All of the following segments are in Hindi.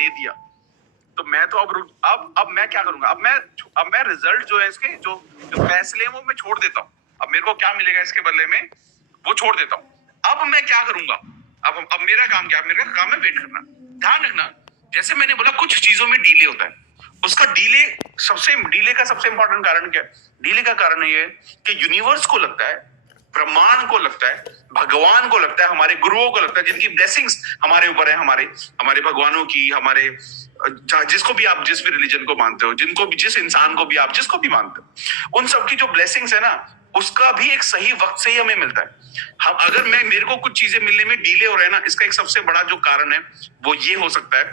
दे दिया, तो मैं तो अब मैं क्या करूंगा? अब मैं रिजल्ट जो है इसके, जो जो फैसले हैं वो मैं छोड़ देता हूँ। अब मेरे को क्या मिलेगा इसके बदले में, वो छोड़ देता हूँ। अब मैं क्या करूंगा? अब मेरा काम क्या है? मेरा काम है वेट करना। ध्यान रखना, जैसे मैंने बोला कुछ चीजों में डिले होता है, उसका डिले का सबसे इंपॉर्टेंट कारण क्या है? डिले का कारण ये है कि यूनिवर्स को लगता है, ब्रह्मांड को लगता है, भगवान को लगता है, हमारे गुरुओं को लगता है, जिनकी ब्लेसिंग्स हमारे ऊपर है, हमारे हमारे भगवानों की, हमारे जिसको भी आप, जिस भी रिलीजन को मानते हो, जिनको भी, जिस इंसान को भी आप जिसको भी मानते हो, उन सबकी जो ब्लेसिंग्स है ना, उसका भी एक सही वक्त से ही हमें मिलता है। हम अगर मेरे को कुछ चीजें मिलने में डिले हो रहा है ना, इसका एक सबसे बड़ा जो कारण है वो ये हो सकता है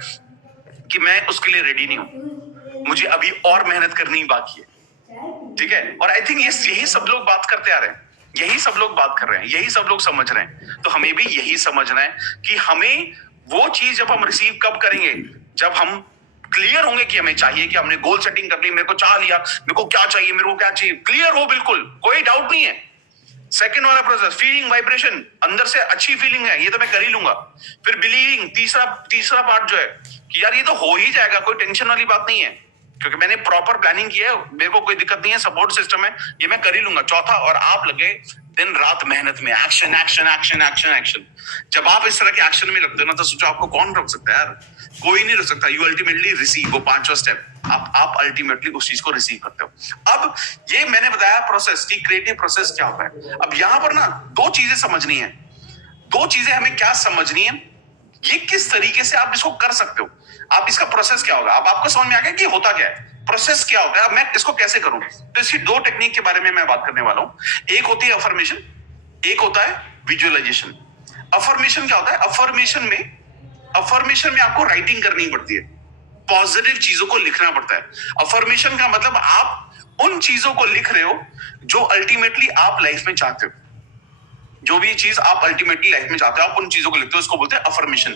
कि मैं उसके लिए रेडी नहीं हूं, मुझे अभी और मेहनत करनी बाकी है। ठीक है? और आई थिंक यही सब लोग बात करते आ रहे हैं, यही सब लोग बात कर रहे हैं, यही सब लोग समझ रहे हैं। तो हमें भी यही समझना है कि हमें वो चीज जब हम रिसीव कब करेंगे, जब हम क्लियर होंगे कि हमें चाहिए, कि हमने गोल सेटिंग कर ली, मेरे को चाह लिया, मेरे को क्या चाहिए, मेरे को क्या चाहिए, क्लियर हो, बिल्कुल कोई डाउट नहीं है। सेकंड वाला प्रोसेस, फीलिंग, वाइब्रेशन, अंदर से अच्छी फीलिंग है, ये तो मैं कर ही लूंगा। फिर बिलीविंग, तीसरा पार्ट जो है कि यार ये तो हो ही जाएगा, कोई टेंशन वाली बात नहीं है, क्योंकि मैंने प्रॉपर प्लानिंग की है, मेरे को कोई दिक्कत नहीं है, सपोर्ट सिस्टम है, ये मैं कर ही लूंगा। चौथा, और आप लगे दिन रात मेहनत में, action action action action action. जब आप इस तरह के एक्शन में लगते हो ना, तो सोचो आपको कौन रोक सकता है यार? कोई नहीं रोक सकता। यू अल्टीमेटली रिसीव, वो पांचवा स्टेप, आप अल्टीमेटली उस चीज को रिसीव करते हो। अब ये मैंने बताया प्रोसेस की, क्रिएटिव प्रोसेस क्या होता है। अब यहां पर ना दो चीजें समझनी है, दो चीजें हमें क्या समझनी है, ये किस तरीके से आप इसको कर सकते हो, आप इसका प्रोसेस क्या होगा। अब आपको समझ में आ गया कि होता क्या है, प्रोसेस क्या होता है, अब मैं इसको कैसे करूं। तो इसकी दो टेक्निक के बारे में मैं बात करने वाला हूं। एक होती है अफर्मेशन, एक होता है विजुअलाइजेशन। अफर्मेशन क्या होता है? अफर्मेशन में आपको राइटिंग करनी पड़ती है, पॉजिटिव चीजों को लिखना पड़ता है। अफर्मेशन का मतलब आप उन चीजों को लिख रहे हो जो अल्टीमेटली आप लाइफ में चाहते हो, जो भी चीज आप अल्टीमेटली लाइफ में चाहते हो, आप उन चीजों को लिखते हो, इसको बोलते हैं अफर्मेशन।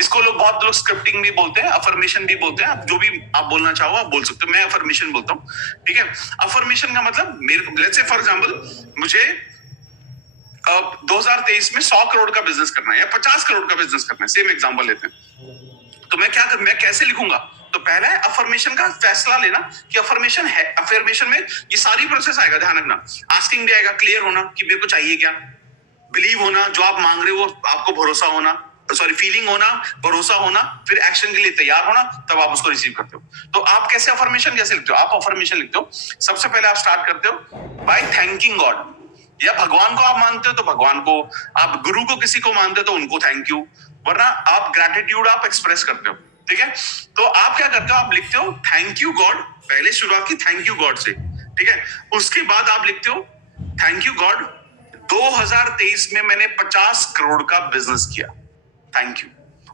इसको बहुत लोग स्क्रिप्टिंग भी बोलते हैं, अफर्मेशन भी बोलते हैं, आप जो भी आप बोलना चाहो आप बोल सकते हो, मैं अफर्मेशन बोलता हूँ। ठीक है? अफर्मेशन का मतलब, मेरे लेट्स से फॉर एग्जांपल मुझे 2023 में 100 करोड़ का बिजनेस करना है या 50 करोड़ का बिजनेस करना है, सेम एग्जांपल लेते हैं, तो मैं कैसे लिखूंगा? तो पहला है अफर्मेशन का फैसला लेना कि अफर्मेशन है। अफर्मेशन में ये सारी प्रोसेस आएगा, ध्यान रखना। आस्किंग भी आएगा, क्लियर होना कि मेरे को चाहिए क्या, बिलीव होना, जो आप मांग रहे हो वो आपको भरोसा होना, सॉरी फीलिंग होना, भरोसा होना, फिर एक्शन के लिए तैयार होना, तब आप उसको रिसीव करते हो। तो आप कैसे अफर्मेशन कैसे लिखते हो? आप अफर्मेशन लिखते हो, सबसे पहले आप स्टार्ट करते हो बाय थैंकिंग गॉड। या भगवान को आप मानते हो तो भगवान को, आप गुरु को किसी को मानते हो तो उनको थैंक यू, वरना आप ग्रैटिट्यूड आप एक्सप्रेस करते हो। ठीक है? तो आप क्या करते हो? आप लिखते हो थैंक यू गॉड, पहले शुरुआत की थैंक यू गॉड से। ठीक है? उसके बाद आप लिखते हो थैंक यू गॉड, 2023 में मैंने 50 करोड़ का बिजनेस किया, थैंक यू।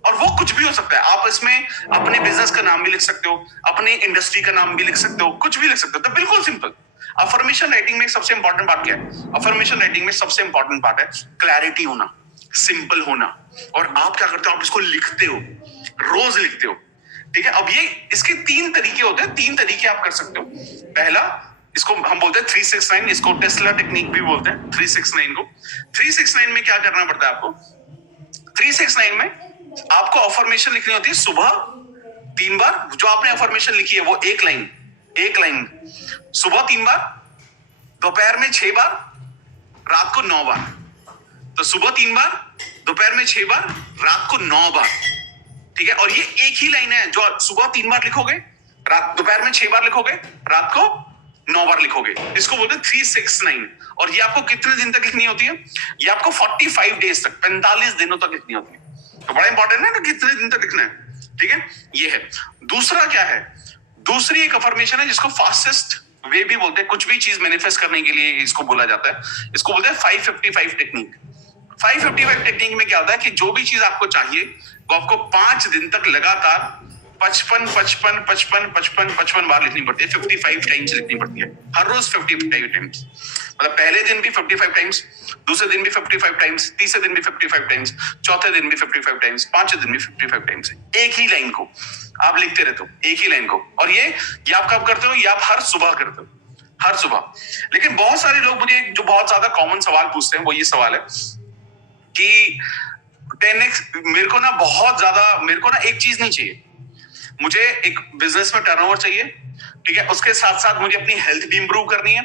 और वो कुछ भी हो सकता है, आप इसमें अपने बिजनेस का नाम भी लिख सकते हो, अपने इंडस्ट्री का नाम भी लिख सकते हो, कुछ भी लिख सकते हो। तो बिल्कुल सिंपल। अफर्मेशन राइटिंग में सबसे इंपॉर्टेंट बात क्या है? अफर्मेशन राइटिंग में सबसे इंपॉर्टेंट बात है क्लैरिटी होना, सिंपल होना। और आप क्या करते हो? आप इसको लिखते हो, रोज लिखते हो। ठीक है? अब ये इसके 3 तरीके होते हैं, 3 तरीके आप कर सकते हो। पहला, इसको हम बोलते हैं 369, इसको टेस्ला टेक्निक भी बोलते हैं, 369 को। 369 में क्या करना पड़ता है आपको? 369 में आपको अफर्मेशन लिखनी होती है सुबह 3 बार, जो आपने अफर्मेशन लिखी है वो एक लाइन सुबह 3 बार, दोपहर में 6 बार, रात को 9 बार। तो सुबह 3 बार, दोपहर में 6 बार, रात को 9 बार। ठीक है? और ये एक ही लाइन है, जो सुबह 3 बार लिखोगे, रात दोपहर में 6 बार लिखोगे, रात को 9 बार लिखोगे, इसको बोलते हैं 369। और ये आपको कितने दिन तक लिखनी होती है? ये आपको 45 डेज तक, 45 दिनों तक लिखनी होती है। तो बड़ा इंपॉर्टेंट है ना कितने दिन तक लिखना है। ठीक है? ये है। दूसरा क्या है? दूसरी एक अफर्मेशन है जिसको फास्टेस्ट वे भी बोलते हैं, कुछ भी चीज मैनिफेस्ट करने के लिए इसको बोला जाता है, इसको बोलते हैं 555 टेक्निक। 555 टेक्निक में क्या होता है कि जो भी चीज आपको चाहिए वो आपको 5 दिन तक लगातार 55 बार लिखनी पड़ती है, 55 टाइम्स लिखनी पड़ती है, हर रोज 55 टाइम्स। मतलब पहले दिन भी 55 टाइम्स, दूसरे दिन भी 55 टाइम्स, तीसरे दिन भी 55 टाइम्स, चौथे दिन भी 55 टाइम्स, पांचवें दिन भी 55 टाइम्स। एक ही लाइन को आप लिखते रहते हो, एक ही लाइन को। और ये आप कब करते हो? ये आप हर सुबह करते हो, हर सुबह। लेकिन बहुत सारे लोग मुझे जो बहुत ज्यादा कॉमन सवाल पूछते हैं वो ये सवाल है कि 10x, मेरे को ना एक चीज नहीं चाहिए, मुझे एक बिजनेस में टर्नओवर चाहिए, ठीक है, उसके साथ साथ मुझे अपनी हेल्थ भी इंप्रूव करनी है,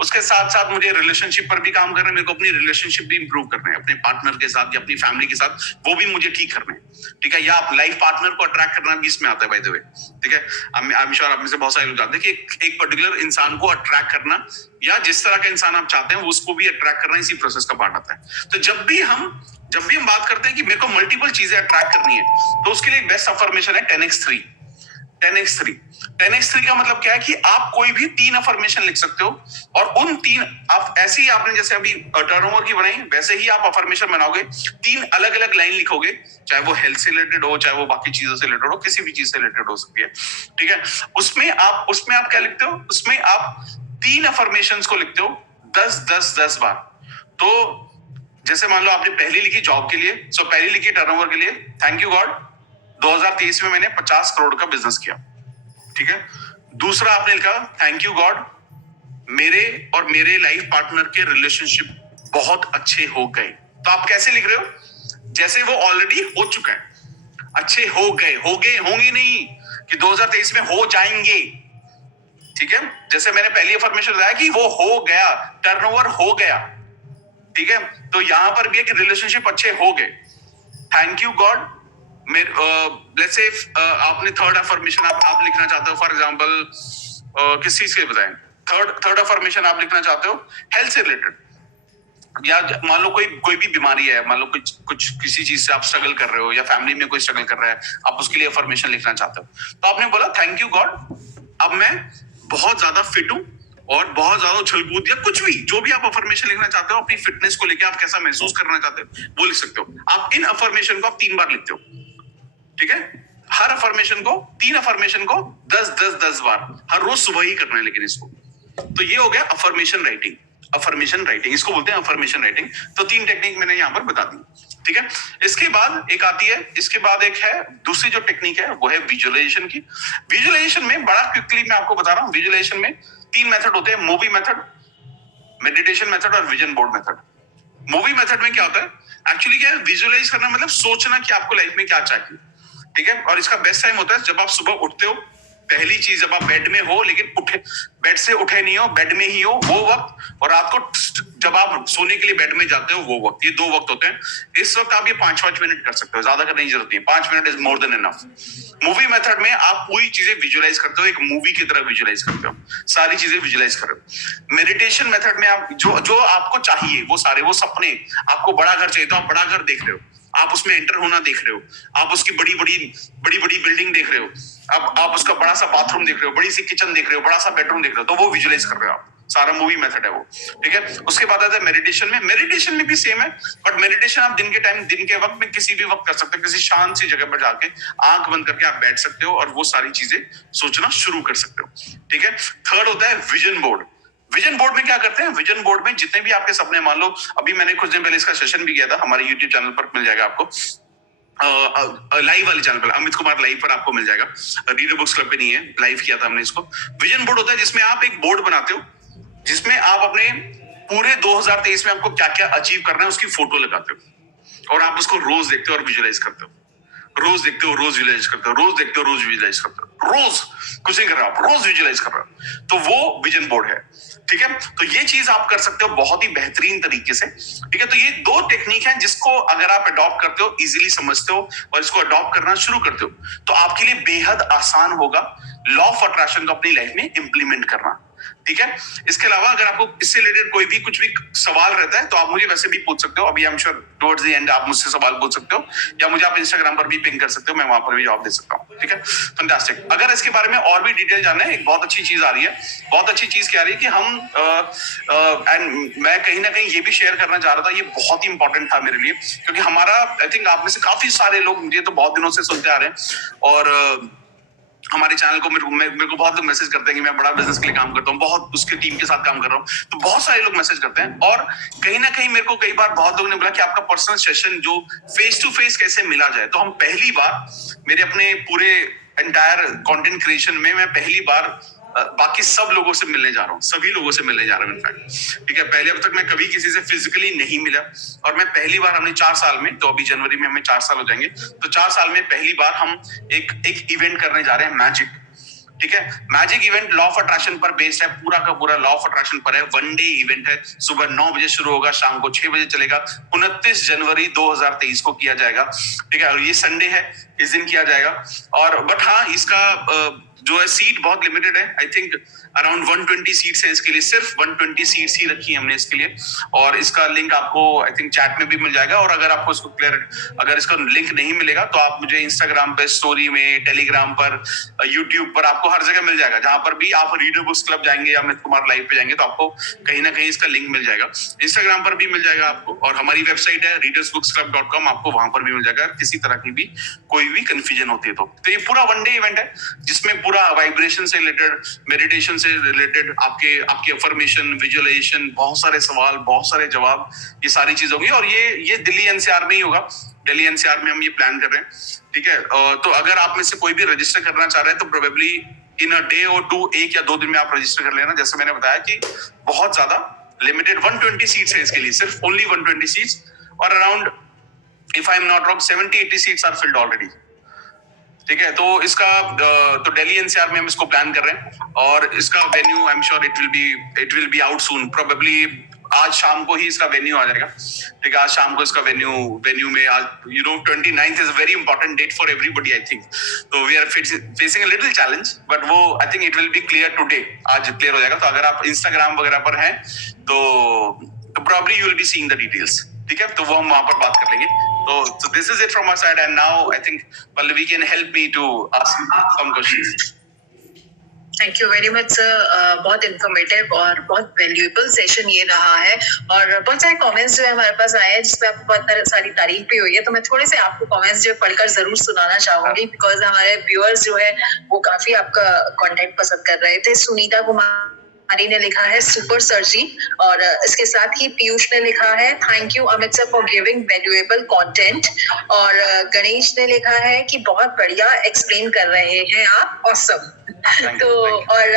उसके साथ साथ मुझे रिलेशनशिप पर भी काम करना है, मेरे को अपनी रिलेशनशिप भी इंप्रूव करना है अपने पार्टनर के साथ या अपनी फैमिली के साथ, वो भी मुझे ठीक करना है, ठीक है, या आप लाइफ पार्टनर को अट्रैक्ट करना भी इसमें आता है बाय द वे, ठीक है। आई एम श्योर आप में से बहुत सारे लोग जानते हैं कि एक पर्टिकुलर इंसान को अट्रैक्ट करना या जिस तरह का इंसान आप चाहते हैं उसको भी अट्रैक्ट करना इसी प्रोसेस का पार्ट आता है। तो जब भी हम बात करते हैं कि मेरे को मल्टीपल चीजें अट्रैक्ट करनी है, तो उसके लिए बेस्ट अफर्मेशन है 10x3। 10x3 10x3 का मतलब क्या है कि आप कोई भी 3 अफर्मेशन लिख सकते हो, और उन 3 आप ऐसे ही आपने जैसे अभी टर्नओवर की बनाई वैसे ही आप अफर्मेशन बनाओगे, 3 अलग अलग लाइन लिखोगे, चाहे वो हेल्थ से रिलेटेड हो, चाहे वो बाकी चीजों से रिलेटेड हो, किसी भी चीज से रिलेटेड हो सकती है, ठीक है। उसमें आप क्या लिखते हो, उसमें आप 3 अफर्मेशंस को लिखते हो 10 बार। तो जैसे मान लो आपने पहली लिखी जॉब के लिए, सो पहली लिखी टर्नओवर के लिए, थैंक यू गॉड 2023 में मैंने 50 करोड़ का बिजनेस किया, ठीक है। दूसरा आपने लिखा थैंक यू गॉड मेरे और मेरे लाइफ पार्टनर के रिलेशनशिप बहुत अच्छे हो गए। तो आप कैसे लिख रहे हो, जैसे वो ऑलरेडी हो चुका है, अच्छे हो गए होंगे नहीं कि 2023 में हो जाएंगे, ठीक है। जैसे मैंने पहली अफर्मेशन बताया कि वो हो गया, टर्नओवर हो गया, ठीक है। तो यहां पर भी है कि रिलेशनशिप अच्छे हो गए, thank you God. Let's say आपने थर्ड अफर्मेशन आप लिखना चाहते हो, फॉर एग्जांपल किस चीज के बताएं, थर्ड अफर्मेशन आप लिखना चाहते हो हेल्थ से रिलेटेड, या मान लो कोई भी बीमारी है, मान लो कुछ किसी चीज से आप स्ट्रगल कर रहे हो या फैमिली में कोई स्ट्रगल कर रहा है, आप उसके लिए अफर्मेशन लिखना चाहते हो, तो आपने बोला थैंक यू गॉड अब मैं बहुत ज्यादा फिट हूं और बहुत ज्यादा उछल-कूद या कुछ भी जो भी आप अफर्मेशन लिखना चाहते हो, अपनी फिटनेस को लेकर आप कैसा महसूस करना चाहते हो वो लिख सकते हो। आप इन अफर्मेशन को आप 3 बार लिखते हो, ठीक है। हर अफर्मेशन को 3 अफर्मेशन को 10 बार हर रोज सुबह ही करना है, लेकिन इसको, तो ये हो गया अफर्मेशन राइटिंग। अफर्मेशन राइटिंग इसको बोलते हैं, अफर्मेशन राइटिंग। तो 3 टेक्निक मैंने यहाँ पर बता दी, ठीक है। इसके बाद एक आती है, इसके बाद एक है दूसरी जो टेक्निक है वो है विजुअलाइजेशन की। विजुअलाइजेशन में बड़ा क्विकली मैं आपको बता रहा हूँ, विजुअलाइजेशन में 3 मेथड होते हैं, मूवी मेथड, मेडिटेशन मेथड और vision board method. Movie method में क्या होता है, एक्चुअली क्या है, विजुअलाइज करना मतलब सोचना कि आपको लाइफ में क्या चाहिए, ठीक है। और इसका बेस्ट टाइम होता है जब आप सुबह उठते हो, पहली चीज जब आप बेड में हो, लेकिन बेड से उठे नहीं हो, बेड में ही हो वो वक्त, और रात को जब आप सोने के लिए बेड में जाते हो वो वक्त, ये 2 वक्त होते हैं। इस वक्त आप ये 5-5 मिनट कर सकते हो, ज्यादा करने की जरूरत नहीं है, 5 minute is more than enough. Movie method में आप पूरी चीजें विजुअलाइज करते हो, एक मूवी की तरह विजुअलाइज करते हो, सारी चीजें विजुअलाइज कर रहे हो। मेडिटेशन मेथड में आप जो आपको चाहिए वो सारे, वो सपने, आपको बड़ा घर चाहिए तो आप बड़ा घर देख रहे हो, आप उसमें एंटर होना देख रहे हो, आप उसकी बड़ी बड़ी बिल्डिंग देख रहे हो, अब आप उसका बड़ा सा बाथरूम देख रहे हो, बड़ी सी किचन देख रहे हो, बड़ा सा बेडरूम देख रहे हो, तो वो विजुअलाइज कर रहे हो आप, सारा मूवी मेथड है वो, ठीक है। उसके बाद आता है मेडिटेशन में भी सेम है, बट मेडिटेशन आप दिन के वक्त में किसी भी वक्त कर सकते हो, किसी शांत सी जगह पर जाके आंख बंद करके आप बैठ सकते हो और वो सारी चीजें सोचना शुरू कर सकते हो, ठीक है। थर्ड होता है विजन बोर्ड। विजन बोर्ड में क्या करते हैं, विजन बोर्ड में जितने भी आपके सपने, मान लो अभी मैंने कुछ दिन पहले इसका सेशन भी किया था, हमारे यूट्यूब चैनल पर मिल जाएगा आपको, लाइव वाले चैनल पर, अमित कुमार लाइव पर आपको मिल जाएगा, रीडर बुक्स क्लब पे नहीं है, लाइव किया था हमने इसको। विजन बोर्ड होता है जिसमें आप एक बोर्ड बनाते हो, जिसमें आप अपने पूरे 2023 में आपको क्या क्या अचीव करना है उसकी फोटो लगाते हो, और आप उसको रोज देखते हो और विजुअलाइज करते हो, रोज देखते हो, रोज विजुअलाइज करते हो, रोज देखते हो, रोज विजुअलाइज करते हो, रोज कुछ नहीं कर रहे हो आप, रोज विजुअलाइज कर रहे हो, तो वो विजन बोर्ड है, ठीक है। तो ये चीज आप कर सकते हो बहुत ही बेहतरीन तरीके से, ठीक है। तो ये 2 टेक्निक है जिसको अगर आप अडॉप्ट करते हो, इजीली समझते हो और इसको अडॉप्ट करना शुरू करते हो, तो आपके लिए बेहद आसान होगा लॉ ऑफ अट्रैक्शन को अपनी लाइफ में इंप्लीमेंट करना, ठीक है। इसके अलावा अगर आपको इससे रिलेटेड कोई भी कुछ भी सवाल रहता है तो आप मुझे वैसे भी पूछ सकते हो, अभी I am sure towards the end आप मुझसे सवाल पूछ सकते हो, या मुझे आप इंस्टाग्राम पर भी पिंग कर सकते हो, मैं वहां पर भी जवाब दे सकता हूँ, ठीक है। फैंटास्टिक। अगर इसके बारे में और भी डिटेल जानना है, एक बहुत अच्छी चीज आ रही है, बहुत अच्छी चीज क्या आ रही है कि हम एंड मैं कहीं ना कहीं ये भी शेयर करना चाह रहा था, ये बहुत ही इंपॉर्टेंट था मेरे लिए, क्योंकि हमारा आई थिंक आप में से काफी सारे लोग मुझे तो बहुत दिनों से सुनते आ रहे हैं, और हमारे चैनल को मेरे को बहुत लोग मैसेज करते हैं कि मैं बड़ा बिजनेस के लिए काम करता हूँ, बहुत उसके टीम के साथ काम कर रहा हूँ, तो बहुत सारे लोग मैसेज करते हैं, और कहीं ना कहीं मेरे को कई बार बहुत लोगों ने बोला कि आपका पर्सनल सेशन जो फेस टू फेस कैसे मिला जाए। तो हम पहली बार मेरे अपने पूरे एंटायर कंटेंट क्रिएशन में मैं पहली बार बाकी सब लोगों से मिलने जा रहा हूँ, सभी लोगों से मिलने जा रहा हूँ इनफैक्ट। ठीक है, पहले अब तक मैं कभी किसी से फिजिकली नहीं मिला, और मैं पहली बार, हमने 4 साल में, तो अभी जनवरी में हमें 4 साल हो जाएंगे, तो 4 साल में पहली बार हम एक इवेंट करने जा रहे हैं, मैजिक। ठीक है, magic event law of attraction पर बेस्ड है, पूरा का पूरा लॉ ऑफ अट्रैक्शन पर है। 1 डे इवेंट है, सुबह 9 बजे शुरू होगा, शाम को 6 बजे चलेगा। 29 जनवरी 2023 को किया जाएगा। ठीक है, और ये संडे है, इस दिन किया जाएगा। और बट हाँ, इसका जो है सीट बहुत लिमिटेड है। आई थिंक अराउंड 120 सीट्स है इसके लिए, सिर्फ 120 सीट्स ही रखी है हमने इसके लिए। और इसका लिंक आपको आई थिंक चैट में भी मिल जाएगा। और अगर आपको इसको अगर इसका लिंक नहीं मिलेगा तो आप मुझे इंस्टाग्राम पे स्टोरी में, टेलीग्राम पर, यूट्यूब पर, आपको हर जगह मिल जाएगा। जहां पर भी आप रीडर बुक्स क्लब जाएंगे या अमित कुमार लाइव पे जाएंगे तो आपको कहीं ना कहीं इसका लिंक मिल जाएगा। इंस्टाग्राम पर भी मिल जाएगा आपको, और हमारी वेबसाइट है readersbooksclub.com, आपको वहां पर भी मिल जाएगा। किसी तरह की भी कोई भी कंफ्यूजन होती है तो ये पूरा 1 डे इवेंट है, जिसमें पूरा वाइब्रेशन से रिलेटेड, मेडिटेशन से रिलेटेड, आपके अफर्मेशन, विजुअलाइजेशन, बहुत सारे सवाल, बहुत सारे जवाब, ये सारी चीज होगी। और ये दिल्ली एनसीआर में ही होगा, दिल्ली एनसीआर में हम ये प्लान कर रहे हैं। ठीक है, तो अगर आप में से कोई भी रजिस्टर करना चाह रहे हैं तो प्रोबेबली इन अ डे और 2, 1 या 2 दिन में आप रजिस्टर कर लेना। जैसे मैंने बताया कि बहुत ज्यादा लिमिटेड 120 सीट्स है इसके लिए, सिर्फ ओनली 120 सीट्स। और around, if I am not wrong, 70-80 seats are filled already. ठीक है, तो इसका तो दिल्ली एनसीआर में हम इसको प्लान कर रहे हैं। और इसका venue, I am sure it will be out soon, probably आज शाम को ही इसका वेन्यू आ जाएगा। ठीक है, आज शाम को इसका वेन्यू में, आज 29th is a very important date for everybody I think. तो we are facing a little challenge, but वो I think it will be clear today, आज क्लियर हो जाएगा। तो अगर आप इंस्टाग्राम वगैरह पर हैं तो probably you will be seeing the details. ठीक है, तो वो हम वहां पर बात कर लेंगे। So this is it from our side, and now I think Pallavi can help me to ask some questions. Thank you very much sir, बहुत इन्फॉर्मेटिव और बहुत वैल्यूएबल सेशन ये रहा है। और बहुत सारे कमेंट्स जो है हमारे पास आए हैं जिसपे आपको बहुत सारी तारीफ भी हुई है, तो मैं थोड़े से आपको कमेंट्स जो पढ़कर जरूर सुनाना चाहूंगी, बिकॉज हमारे व्यूअर्स जो है वो काफी आपका कंटेंट पसंद कर रहे थे। सुनीता कुमार हरी ने लिखा है सुपर सर जी, और इसके साथ ही पीयूष ने लिखा है thank you Amit sir for giving valuable content, और गणेश ने लिखा है कि बहुत बढ़िया एक्सप्लेन कर रहे हैं आप, ऑसम। तो और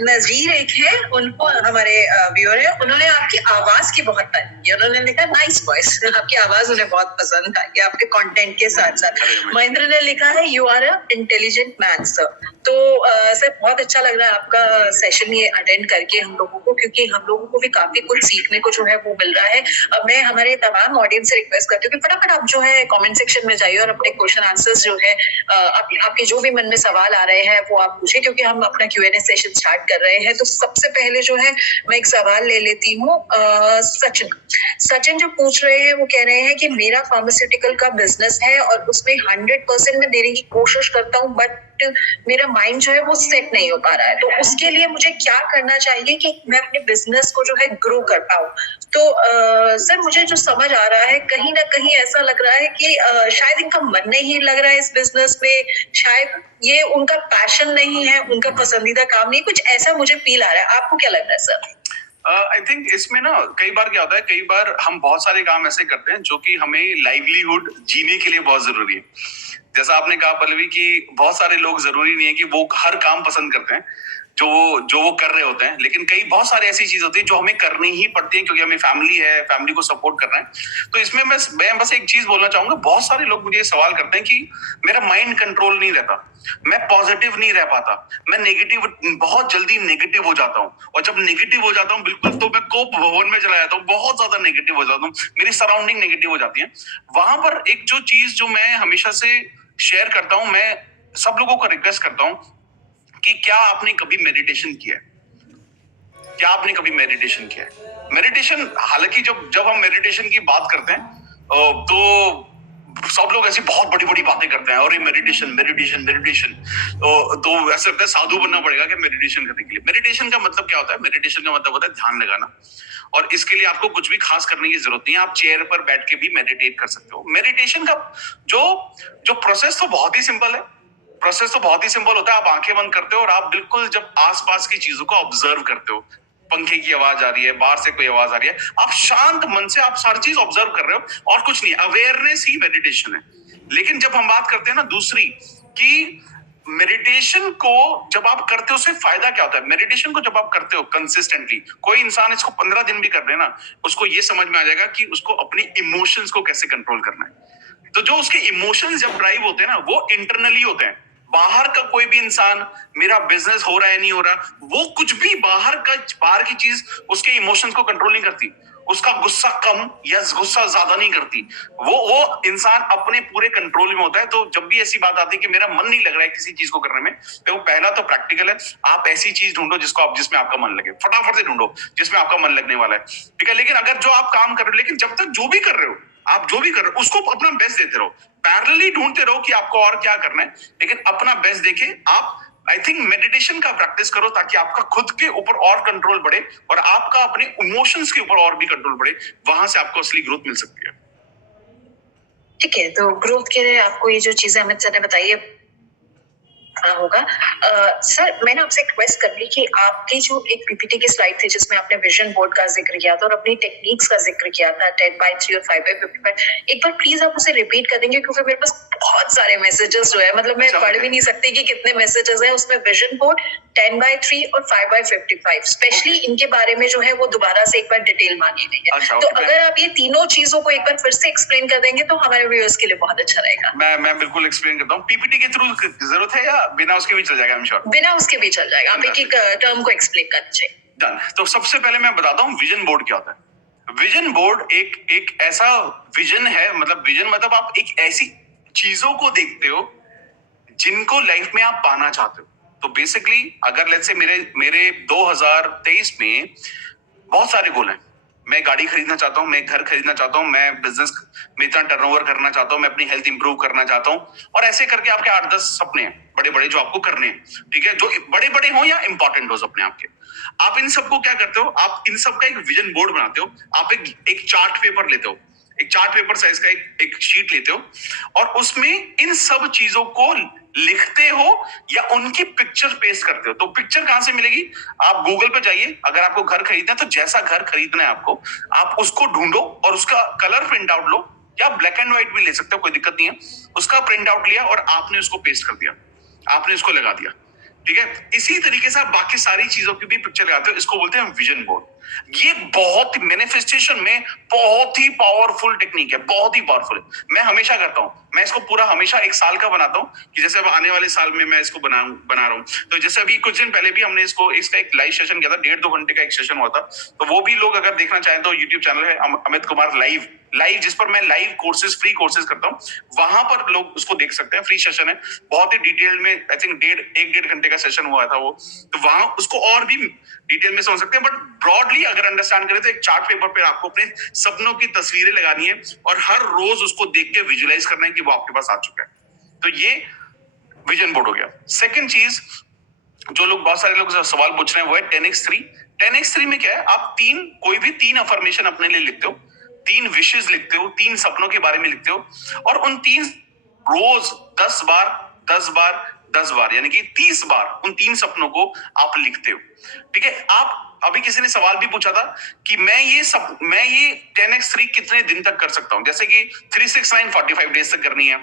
नजीर एक है, उनको हमारे व्यूअर है, उन्होंने आपकी आवाज की बहुत तारीफ की, उन्होंने लिखा नाइस वॉइस, आपकी आवाज उन्हें बहुत पसंद आई आपके कंटेंट के साथ साथ। महेंद्र ने लिखा है you are a intelligent man sir. तो सर बहुत अच्छा लग रहा है आपका सेशन ये अटेंड करके हम लोगों को, क्योंकि हम लोगों को भी काफी कुछ सीखने को जो है वो मिल रहा है। अब मैं हमारे तमाम ऑडियंस से रिक्वेस्ट करती हूँ कि फटाफट आप जो है कमेंट सेक्शन में जाइए और अपने क्वेश्चन आंसर्स जो है आपके जो भी मन में सवाल आ रहे हैं वो आप पूछे, क्योंकि हम अपना Q&A सेशन स्टार्ट कर रहे हैं। तो सबसे पहले जो है मैं एक सवाल ले लेती हूँ। सचिन जो पूछ रहे हैं वो कह रहे हैं कि मेरा फार्मास्यूटिकल का बिजनेस है और उसमें 100% में देने की कोशिश करता हूँ, बट मेरा माइंड जो है वो सेट नहीं हो पा रहा है, तो उसके लिए मुझे क्या करना चाहिए कि मैं अपने बिजनेस को जो है ग्रो कर पाऊँ। तो सर मुझे जो समझ आ रहा है, कहीं ना कहीं ऐसा लग रहा है कि शायद इनका मन नहीं लग रहा है इस बिजनेस में, शायद ये उनका पैशन नहीं है, उनका पसंदीदा काम नहीं, कुछ ऐसा मुझे फील आ रहा है। आपको क्या लग रहा है सर? आई थिंक इसमें ना कई बार क्या होता है, कई बार हम बहुत सारे काम ऐसे करते हैं जो कि हमें लाइवलीहुड जीने के लिए बहुत जरूरी है। जैसा आपने कहा पल्लवी कि बहुत सारे लोग जरूरी नहीं है कि वो हर काम पसंद करते हैं जो वो कर रहे होते हैं, लेकिन कई बहुत सारी ऐसी चीज होती है जो हमें करनी ही पड़ती है क्योंकि हमें फैमिली है, फैमिली को सपोर्ट करना है। तो इसमें मैं बस एक चीज बोलना चाहूंगा, बहुत सारे लोग मुझे सवाल करते हैं कि मेरा माइंड कंट्रोल नहीं रहता, मैं पॉजिटिव नहीं रह पाता, मैं नेगेटिव, बहुत जल्दी नेगेटिव हो जाता हूँ, और जब नेगेटिव हो जाता हूँ बिल्कुल तो मैं कोप भवन में चला जाता हूँ, बहुत ज्यादा नेगेटिव हो जाता हूँ, मेरी सराउंडिंग नेगेटिव हो जाती है। वहां पर एक जो चीज जो मैं हमेशा से शेयर करता हूँ, मैं सब लोगों को रिक्वेस्ट करता हूँ कि क्या आपने कभी मेडिटेशन किया है? क्या आपने कभी मेडिटेशन किया है? मेडिटेशन, हालांकि जब हम मेडिटेशन की बात करते हैं तो सब लोग ऐसी बहुत बड़ी बड़ी बातें करते हैं, और ये मेडिटेशन मेडिटेशन मेडिटेशन, तो ऐसा लगता है साधु बनना पड़ेगा कि मेडिटेशन करने के लिए। मेडिटेशन का मतलब क्या होता है? मेडिटेशन का मतलब होता है ध्यान लगाना, और इसके लिए आपको कुछ भी खास करने की जरूरत नहीं है, आप चेयर पर बैठ के भी मेडिटेट कर सकते हो। मेडिटेशन का जो प्रोसेस तो बहुत ही सिंपल है, प्रोसेस तो बहुत ही सिंपल होता है। आप आंखें बंद करते हो और आप बिल्कुल जब आसपास की चीजों को ऑब्जर्व करते हो, पंखे की आवाज आ रही है, बाहर से कोई आवाज आ रही है, आप शांत मन से आप सारी चीज ऑब्जर्व कर रहे हो और कुछ नहीं, अवेयरनेस ही मेडिटेशन है। लेकिन जब हम बात करते हैं ना दूसरी कि मेडिटेशन को जब आप करते हो उससे फायदा क्या होता है? मेडिटेशन को जब आप करते हो कंसिस्टेंटली, कोई इंसान इसको 15 दिन भी कर ले ना, उसको ये समझ में आ जाएगा कि उसको अपनी इमोशंस को कैसे कंट्रोल करना है। तो जो उसके इमोशंस जब ड्राइव होते हैं ना, वो इंटरनली होते हैं। बाहर का कोई भी इंसान, मेरा बिजनेस हो रहा है नहीं हो रहा, वो कुछ भी बाहर की चीज उसके इमोशंस को कंट्रोल नहीं करती। उसका गुस्सा कम या गुस्सा ज्यादा नहीं करती। वो इंसान अपने पूरे कंट्रोल में होता है। तो जब भी ऐसी बात आती है कि मेरा मन नहीं लग रहा है किसी चीज को करने में, तो पहला तो प्रैक्टिकल है, आप ऐसी चीज ढूंढो जिसमें आपका मन लगे। फटाफट से ढूंढो जिसमें आपका मन लगने वाला है, ठीक है। लेकिन अगर जो आप काम कर रहे हो, लेकिन जब तक जो भी कर रहे हो, आप जो भी कर रहे हो उसको अपना बेस्ट देते रहो, पैरेलली ढूंढते रहो कि आपको और क्या करना है, लेकिन अपना बेस्ट देके आप आई थिंक मेडिटेशन का प्रैक्टिस करो, ताकि आपका खुद के ऊपर और कंट्रोल बढ़े और आपका अपने इमोशंस के ऊपर और भी कंट्रोल बढ़े। वहां से आपको असली ग्रोथ मिल सकती है। ठीक है, तो ग्रोथ के लिए आपको ये जो चीजें अमित सर ने बताई है होगा। सर, मैंने आपसे रिक्वेस्ट कर ली कि आपकी जो एक पीपीटी की स्लाइड थी जिसमें आपने विजन बोर्ड का जिक्र किया था और अपनी टेक्निक्स का जिक्र किया था 10x3 और 5x55, एक बार प्लीज आप उसे रिपीट कर देंगे, क्योंकि मेरे पास बहुत सारे मैसेजेस जो है, मतलब मैं पढ़ भी नहीं सकती कि कितने मैसेजेस हैं उसमें। विजन बोर्ड 10x3 और 5x55 स्पेशली इनके बारे में जो है वो दोबारा से एक बार डिटेल मांगी गई है। तो अगर आप ये तीनों चीजों को एक बार फिर से एक्सप्लेन कर देंगे तो हमारे व्यूअर्स के लिए बहुत अच्छा रहेगा। मैं बिल्कुल एक्सप्लेन करता हूँ। पीपीटी के थ्रू जरूरत है या बिना उसके भी चल जाएगा? I'm sure। बिना उसके भी चल जाएगा, आप एक टर्म को एक्सप्लेन कर दीजिए। डन। तो सबसे पहले मैं बताता हूँ विजन बोर्ड क्या होता है। विजन बोर्ड एक ऐसा विजन है, मतलब विजन मतलब आप एक ऐसी चीजों को देखते हो जिनको लाइफ में आप पाना चाहते हो। तो बेसिकली अगर लेट्स से मेरे 2023 में बहुत सारे गोल हैं। मैं गाड़ी खरीदना चाहता हूँ, मैं घर खरीदना चाहता हूँ, मैं बिजनेस में इतना टर्नओवर करना चाहता हूँ, मैं अपनी हेल्थ इंप्रूव करना चाहता हूँ, और ऐसे करके आपके 8-10 सपने हैं बड़े बड़े जो आपको करने हैं, ठीक है। जो बड़े बड़े हो या इंपॉर्टेंट हो सपने आपके, आप इन सबको क्या करते हो, आप इन सब का एक विजन बोर्ड बनाते हो। आप एक चार्ट पेपर लेते हो, एक चार्ट पेपर साइज का एक शीट लेते हो, और उसमें इन सब चीजों को लिखते हो या उनकी पिक्चर पेस्ट करते हो। तो पिक्चर कहां से मिलेगी? आप गूगल पे जाइए, अगर आपको घर खरीदना है तो जैसा घर खरीदना है आपको, आप उसको ढूंढो और उसका कलर प्रिंट आउट लो, या ब्लैक एंड व्हाइट भी ले सकते हो, कोई दिक्कत नहीं है। उसका प्रिंट आउट लिया और आपने उसको पेस्ट कर दिया, आपने उसको लगा दिया, ठीक है। इसी तरीके से आप बाकी सारी चीजों की भी पिक्चर लगाते हो। इसको बोलते हैं विजन बोर्ड। ये बहुत मैनिफेस्टेशन में बहुत ही पावरफुल टेक्निक है, बहुत ही पावरफुल है। मैं हमेशा करता हूं, मैं इसको पूरा हमेशा एक साल का बनाता हूं, कि जैसे अब आने वाले साल में मैं इसको बना रहा हूं। तो जैसे अभी कुछ दिन पहले भी हमने इसका एक लाइव सेशन किया था, 1.5-2 घंटे का एक सेशन हुआ था। तो वो भी लोग अगर देखना चाहें तो यूट्यूब चैनल है अमित कुमार लाइव, जिस पर मैं लाइव कोर्सेज, फ्री कोर्सेज करता हूँ, वहां पर लोग उसको देख सकते हैं। फ्री सेशन है, बहुत ही डिटेल में, आई थिंक 1.5 घंटे का सेशन हुआ था वो। तो वहां उसको और भी डिटेल में समझ सकते हैं। बट ब्रॉडली अगर अंडरस्टैंड करें तो एक चार्ट पेपर पे आपको अपने सपनों की तस्वीरें लगानी है और हर रोज उसको देख के विजुलाइज करना है कि वो आपके पास आ चुका है। तो ये विजन बोर्ड हो गया। सेकेंड चीज, जो लोग, बहुत सारे लोग सवाल पूछ रहे हैं, वो है 10x3। 10x3 में क्या है, आप कोई भी 3 अफर्मेशन अपने लिए लिखते हो, 3 विशेष लिखते हो, 3 सपनों के बारे में लिखते हो, और उन 3 रोज 10 बार 10 बार 10 बार यानी कि 30 बार उन 3 सपनों को आप लिखते हो, ठीक है। आप अभी किसी ने सवाल भी पूछा था कि मैं ये 10x3 कितने दिन तक कर सकता हूं, जैसे कि 369 45 डेज तक करनी है,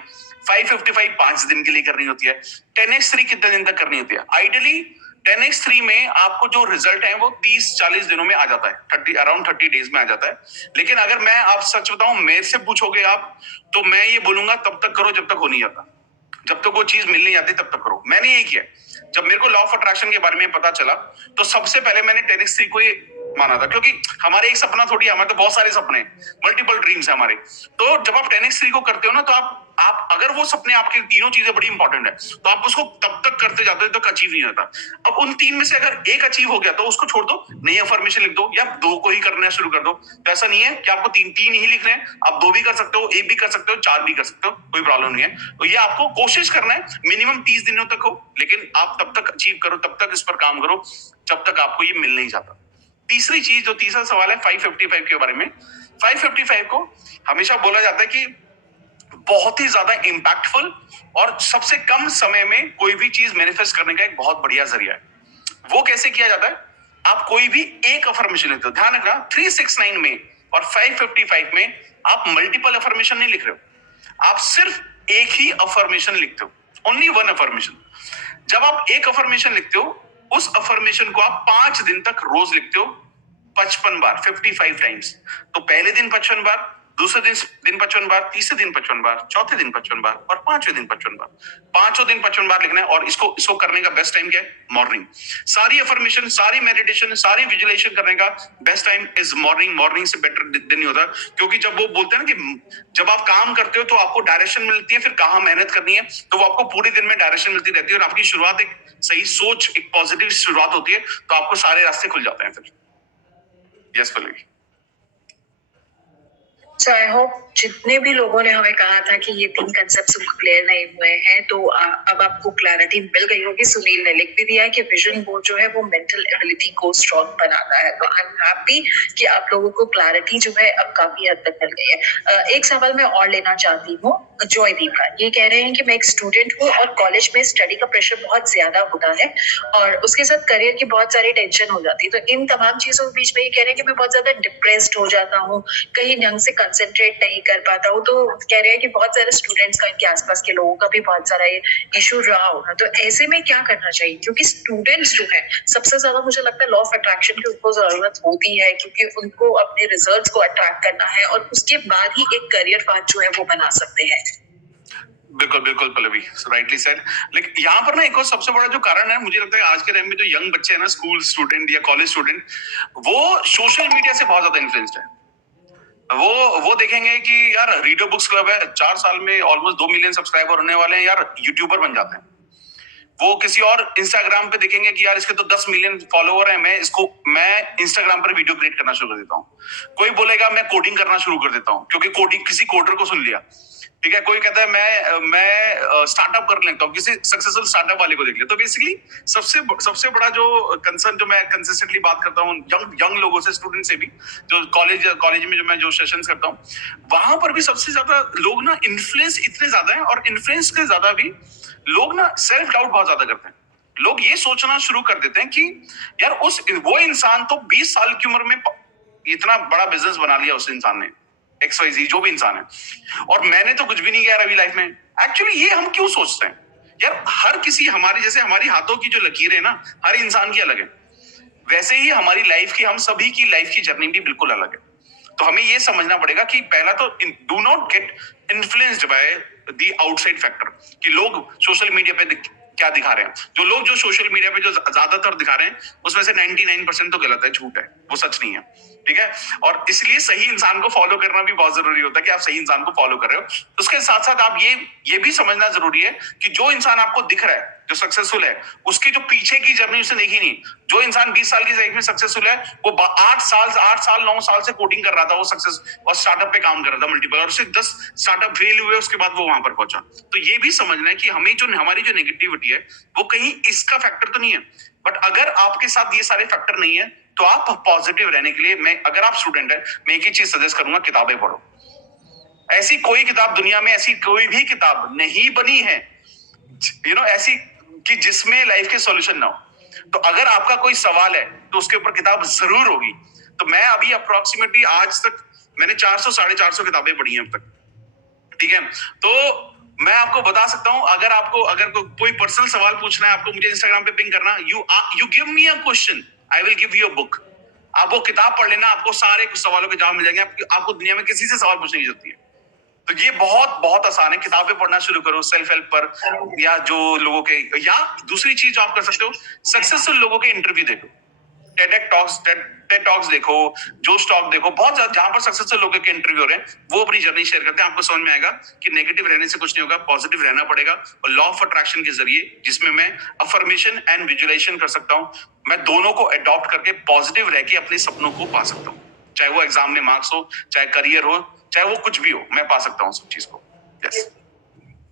555 5 दिन के लिए करनी होती है, 10x3 कितने दिन तक करनी होती है। आइडियली 10x3 में आपको जो रिजल्ट है वो 30-40 दिनों में आ जाता है, अराउंड 30 डेज में आ जाता है। लेकिन अगर मैं आप सच बताऊं, मेरे से पूछोगे आप, तो मैं ये बोलूंगा तब तक करो जब तक हो नहीं जाता, जब तक वो चीज मिल नहीं जाती तब तक करो। मैंने यही किया। जब मेरे को लॉ ऑफ अट्रैक्शन के बारे में पता चला तो सबसे पहले मैंने 10x3 को माना था, क्योंकि हमारे एक सपना थोड़ी, हमारे तो बहुत सारे सपने, मल्टीपल ड्रीम्स है हमारे। तो जब आप 10x3 को करते हो ना, तो आप अगर वो सपने, आपके तीनों चीजें बड़ी इंपॉर्टेंट है, तो आप उसको तब तक करते जाते हो तक अचीव नहीं होता। अब उन 3 में से अगर एक अचीव हो गया तो उसको छोड़ दो, नई अफर्मेशन लिख दो, या 2 को ही करना शुरू कर दो। तो ऐसा नहीं है कि आपको 3 ही लिखने हैं, आप 2 भी कर सकते हो, 1 भी कर सकते हो, 4 भी कर सकते हो, कोई प्रॉब्लम नहीं है। तो ये आपको कोशिश करना है मिनिमम 30 दिनों तक हो, लेकिन आप तब तक अचीव करो, तब तक इस पर काम करो जब तक आपको ये मिल नहीं जाता। तीसरी चीज, जो तीसरा सवाल है 555 के बारे में, 555 को हमेशा बोला जाता है कि बहुत ही ज्यादा इंपैक्टफुल और सबसे कम समय में कोई भी चीज मैनिफेस्ट करने का एक बहुत बढ़िया जरिया है। वो कैसे किया जाता है? आप कोई भी एक अफर्मेशन लेते हो, ध्यान रखना 369 में और 555 में आप मल्टीपल अफर्मेशन नहीं लिख रहे हो, आप सिर्फ एक ही अफर्मेशन लिखते हो, ओनली वन अफर्मेशन। जब आप एक अफर्मेशन लिखते हो, उस अफर्मेशन को आप 5 दिन तक रोज लिखते हो, 55 बार, 55 टाइम्स। तो पहले दिन 55 बार, दूसरे दिन 55 बार, तीसरे दिन 55 बार, चौथे दिन 55 बार और पांचवें दिन 55 बार। पांचों दिन 55 बार लिखना है। और इसको करने का बेस्ट टाइम क्या है? मॉर्निंग। सारी अफर्मेशन, सारी मेडिटेशन, सारी विजुअलाइजेशन करने का best time is morning. Morning से बेटर दिन नहीं होता, क्योंकि जब वो बोलते हैं ना कि जब आप काम करते हो तो आपको डायरेक्शन मिलती है, फिर कहाँ मेहनत करनी है, तो वो आपको पूरे दिन में डायरेक्शन मिलती रहती है और आपकी शुरुआत एक सही सोच, एक पॉजिटिव शुरुआत होती है, तो आपको सारे रास्ते खुल जाते हैं फिर। Yes Pallavi. So I hope जितने भी लोगों ने हमें कहा था कि ये 3 कंसेप्ट उनको क्लियर नहीं हुए हैं, तो अब आपको क्लैरिटी मिल गई होगी। सुनील ने लिख भी दिया है कि विजन बोर्ड जो है वो मेंटल एबिलिटी को स्ट्रॉन्ग बनाता है। तो आई एम हैप्पी कि आप लोगों को क्लैरिटी जो है अब काफी हद तक मिल गई है। एक सवाल मैं और लेना चाहती हूँ जॉयदीप का। ये कह रहे हैं कि मैं एक स्टूडेंट हूँ और कॉलेज में स्टडी का प्रेशर बहुत ज्यादा होता है और उसके साथ करियर की बहुत सारी टेंशन हो जाती है। तो इन तमाम चीजों के बीच में ये कह रहे हैं कि मैं बहुत ज्यादा डिप्रेस्ड हो जाता हूँ, कहीं ढंग से कंसंट्रेट नहीं कर पाता हूँ। तो कह रहे हैं कि बहुत सारे स्टूडेंट्स का, इनके आसपास के लोगों का भी बहुत सारा ये इशू रहा होगा। तो ऐसे में क्या करना चाहिए? क्योंकि स्टूडेंट्स जो है सबसे ज्यादा मुझे लगता है लॉ ऑफ अट्रैक्शन की उनको जरूरत होती है, क्योंकि उनको अपने रिजल्ट्स को अट्रैक्ट करना है और उसके बाद ही एक करियर पाथ जो है वो बना सकते हैं। बिल्कुल बिल्कुल पल्लवी, राइटली सेड। लेकिन यहाँ पर ना एक और सबसे बड़ा जो कारण है, मुझे लगता है आज के टाइम में जो यंग बच्चे हैं ना, स्कूल स्टूडेंट या कॉलेज स्टूडेंट, वो सोशल मीडिया से बहुत ज्यादा इन्फ्लुएंस्ड है। वो देखेंगे कि यार रीडर बुक्स क्लब है, 4 साल में ऑलमोस्ट 2 मिलियन सब्सक्राइबर होने वाले हैं, यार यूट्यूबर बन जाते हैं। वो किसी और इंस्टाग्राम पे देखेंगे कि यार इसके तो 10 मिलियन फॉलोवर है, मैं इंस्टाग्राम पर वीडियो क्रिएट करना शुरू कर देता हूँ। कोई बोलेगा मैं कोडिंग करना शुरू कर देता हूँ, क्योंकि कोडिंग किसी कोडर को सुन लिया। ठीक है, कोई कहता है मैं स्टार्टअप कर लेता हूँ, किसी सक्सेसफुल स्टार्टअप वाले को देख लिया। तो बेसिकली सबसे बड़ा जो कंसर्न, जो मैं कंसिस्टेंटली बात करता हूँ यंग लोगों से, स्टूडेंट से भी, जो कॉलेज में जो सेशंस करता हूँ, वहां पर भी सबसे ज्यादा लोग ना इन्फ्लुएंस इतने ज्यादा है, और इन्फ्लुएंस के ज्यादा भी लोग ना सेल्फ डाउट बहुत ज्यादा करते हैं। लोग ये सोचना शुरू कर देते हैं कि यार वो इंसान तो 20 साल की उम्र में इतना बड़ा बिजनेस बना लिया उस इंसान ने, XYZ जो भी इंसान है, और मैंने तो कुछ भी नहीं किया अभी लाइफ में। एक्चुअली ये हम क्यों सोचते हैं यार? हर किसी, हमारी जैसे हमारी हाथों की जो लकीरें ना, हर इंसान की अलग है, वैसे ही हमारी लाइफ की, हम सभी की लाइफ की जर्नी भी बिल्कुल अलग है। तो हमें ये समझना पड़ेगा कि पहला तो do not get influenced by the outside factor, कि लोग सोशल मीडिया पे क्या दिखा रहे हैं। जो सोशल मीडिया पे जो ज्यादातर दिखा रहे हैं, उसमें से 99% तो गलत है, झूठ है, वो सच नहीं है। ठीक है, और इसलिए सही इंसान को फॉलो करना भी बहुत जरूरी होता है कि आप सही इंसान को फॉलो कर रहे हो। उसके साथ साथ आप ये भी समझना जरूरी है कि जो इंसान आपको दिख रहा है, जो सक्सेसफुल है, उसकी जो पीछे की जर्नी उसने देखी नहीं। जो इंसान 20 साल की एज में सक्सेसफुल है, वो 8 साल 9 साल से कोडिंग कर रहा था, वो सक्सेस और स्टार्टअप पे काम कर रहा था मल्टीपल, और उसे 10 स्टार्टअप फेल हुए, उसके बाद वो वहां पर पहुंचा। तो ये भी समझना है कि हमारी जो नेगेटिविटी है, वो कहीं इसका फैक्टर तो नहीं है। बट अगर आपके साथ ये सारे फैक्टर नहीं है, तो आप पॉजिटिव रहने के लिए, अगर आप स्टूडेंट है, मैं एक ही चीज सजेस्ट करूंगा, किताबें पढ़ो। ऐसी कोई किताब दुनिया में, ऐसी कोई भी किताब नहीं बनी है ऐसी कि जिसमें लाइफ के सॉल्यूशन ना हो। तो अगर आपका कोई सवाल है, तो उसके ऊपर किताब जरूर होगी। तो मैं अभी अप्रोक्सीमेटली आज तक मैंने 400-450 किताबें पढ़ी हैं अब तक। ठीक है, तो मैं आपको बता सकता हूं, अगर कोई पर्सनल सवाल पूछना है आपको, मुझे इंस्टाग्राम पे पिंग करना, you give me a question, I will give you a book. आप वो किताब पढ़ लेना, आपको सारे सवालों के जवाब मिल जाएंगे। आपको दुनिया में किसी से सवाल पूछने की जरूरत नहीं है। तो ये बहुत बहुत आसान है, किताबें पढ़ना शुरू करो सेल्फ हेल्प पर, या जो लोगों के, या दूसरी चीज आप कर सकते हो, सक्सेसफुल लोगों के इंटरव्यू देखो, टेड टॉक्स देखो, जो स्टॉक देखो, बहुत ज्यादा जहां पर सक्सेसफुल लोगों के इंटरव्यू हो रहे हैं, वो अपनी जर्नी शेयर करते हैं। आपको समझ में आएगा कि नेगेटिव रहने से कुछ नहीं होगा, पॉजिटिव रहना पड़ेगा। और लॉ ऑफ अट्रैक्शन के जरिए, जिसमें मैं अफर्मेशन एंड विजुअलाइजेशन कर सकता हूँ, मैं दोनों को अडॉप्ट करके पॉजिटिव रह के अपने सपनों को पा सकता हूँ। चाहे वो एग्जाम में मार्क्स हो, चाहे करियर हो, चाहे वो कुछ भी हो, मैं पा सकता हूँ सब चीज को। यस।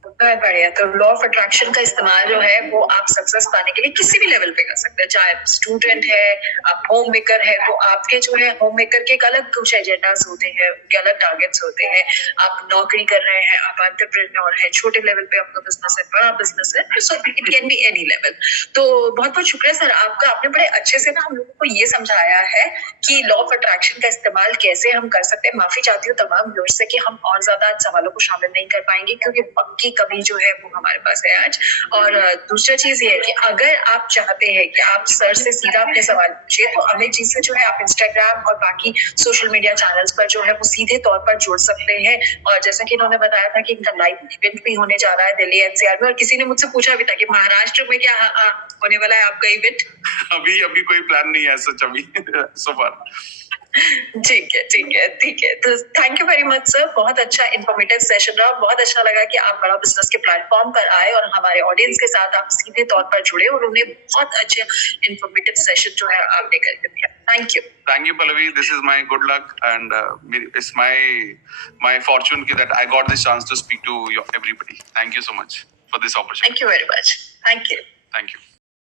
बहुत बढ़िया। तो लॉ ऑफ अट्रैक्शन का इस्तेमाल जो है वो आप सक्सेस पाने के लिए किसी भी लेवल पे कर सकते हैं, चाहे आप स्टूडेंट है, आप होम मेकर है, तो आपके जो है होम मेकर के एक अलग कुछ एजेंडास होते हैं, उनके अलग टारगेट्स होते हैं। आप नौकरी कर रहे हैं, आप एंटरप्रेन्योर है, छोटे लेवल पे आपका बिजनेस है, बड़ा बिजनेस है, so it can be any level. तो बहुत बहुत शुक्रिया सर आपका, आपने बड़े अच्छे से ना हम लोगों को ये समझाया है कि लॉ ऑफ अट्रैक्शन का इस्तेमाल कैसे हम कर सकते हैं। माफी चाहती हूँ तमाम व्यूअर्स से कि हम और ज्यादा सवालों को शामिल नहीं कर पाएंगे, क्योंकि वक्त की कमी जो है वो हमारे पास है आज। और दूसरा चीज ये है कि अगर आप चाहते हैं कि आप सर से सीधा अपने सवाल पूछिए तो अमित जी से जो है आप इंस्टाग्राम और बाकी सोशल मीडिया चैनल्स पर जो है वो सीधे तौर पर जुड़ सकते हैं। और जैसा कि इन्होंने बताया था कि इनका लाइव इवेंट भी होने जा रहा है दिल्ली एनसीआर में, और किसी ने मुझसे पूछा भी था कि महाराष्ट्र में क्या होने वाला है आपका इवेंट। अभी कोई प्लान नहीं है सच अभी सो फार। ठीक है। तो thank you very much sir, बहुत अच्छा इंफॉर्मेटिव सेशन रहा। बहुत अच्छा लगा कि आप बड़ा बिजनेस के प्लेटफॉर्म पर आए और हमारे ऑडियंस के साथ आप सीधे तौर पर जुड़े और उन्हें बहुत अच्छे इंफॉर्मेटिव सेशन जो है आपने करके दिया। Thank you Pallavi, this is my good luck and it's my fortune that I got this chance to speak to everybody. Thank you so much for this opportunity. Thank you very much. Thank you. Thank you.